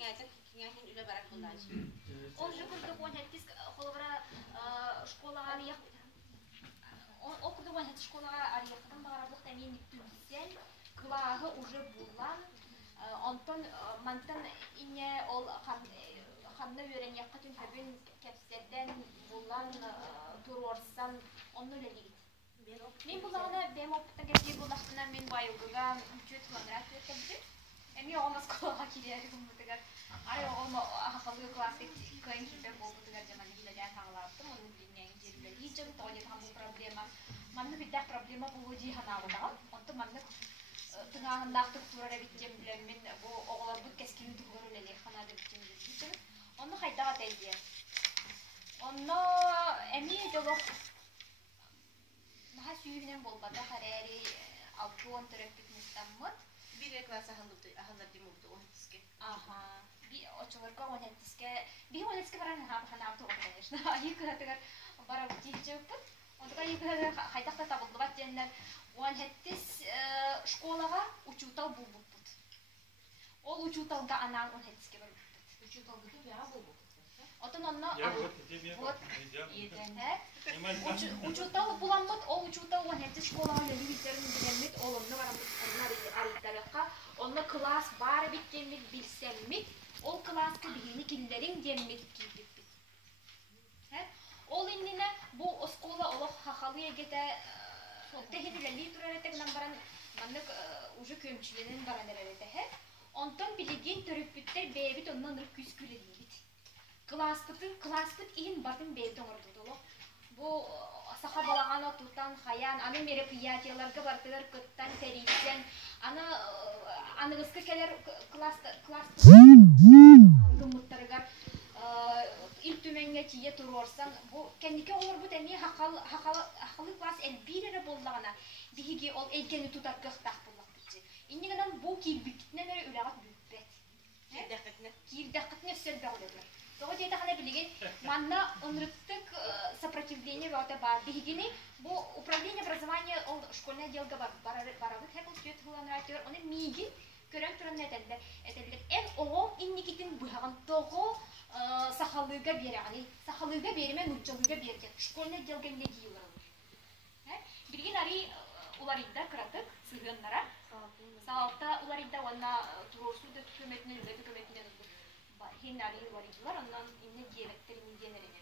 кингәһин үле барак булды. Ол жукурды контактис холбара школага алыяк. Ол курды контактис школага алыяктан багарабык тәмин түбсен клаһы уже булган. Антон мантан ине ол ханны өрен якка түнкәбен кәпсәдән булган турорсан онны лелигит. Мен булагына бем оптан гәҗи булахтына мен байылгыга үчет флаграт итәбез. Эми олмас колага киләр булмытыгар. Ай олма хакылы классик кайын китә булмытыгар җаман диләдән таңлаптым. Оның билгән җирдә һичем тоҗы һәм бу проблема. Манны бидә проблема булу ди ханагыда. Онты манны тыңагындагы турара биттем белән мен бу оглар бу кескин тугыры леле ханада биттем дип. Онны хайдага тәйде. Онно эми жолок Наха сүйүнен болбада харери алгон төрөпүт мустаммыт. Bir klasa ahıllar dimurdu on tiske. Aha. Bir очолорго on тиске. Bir on тиске баран ханабты о, конечно. Айкы тагар бара утичеппит. Онда айкы хайдакта табылды бат деннер. Он тис школага учутал булбут. Ол учуталга анан он тиске бар. Учуталга бия булбут. Отон онно вот учутал буламмыт, ол учутал он тис школага лелибитерин билеммит, олонно барамыт арыттарыкка. Онно класс бары биткенмит, билсеммит. Ол класска бигини киллерин деммит кийдиппит. Ол иннине бу школа олох хахалы эгете технилели турареттен баран маннык уже көмчүленин баран эрете. Онтон билигин төрүппүттер бебит оннон күз күлелибит. Класспыт ин батын бебит оңордулу. Бу саха балагана тутан хаян, аны мероприятияларга бартылар кыттан терисен, аныгыска келер класс гымыттарыгар илтүменге тие турорсан, бу кеннике олар бу эми хакалы класс элбирере боллагана, биги ол элгени тутар кыктак буллак битти. Иннигенен бу килбиттен эле үлагат бүкпет. Кирдакытны сөлбөгөлөр. Того жейте хана билеген манна онрыттык сопротивление рота бар. Бигини бу управление образования ол школьный отделга бар. Барабыт хепл түйет хуланратыр. Оны мигин көрөн туран этелдер. Эн оғом инникитин буйган того сахалыга берени. Сахалыга береме нучалыга берген. Школьный отделга не гилар. Билген ари уларында кратык сыгыннара. Салта уларында ванна туросу да көмөтүнө көмөтүнө Хин ари уларыдылар, ондан инне диалекттерин иденерine.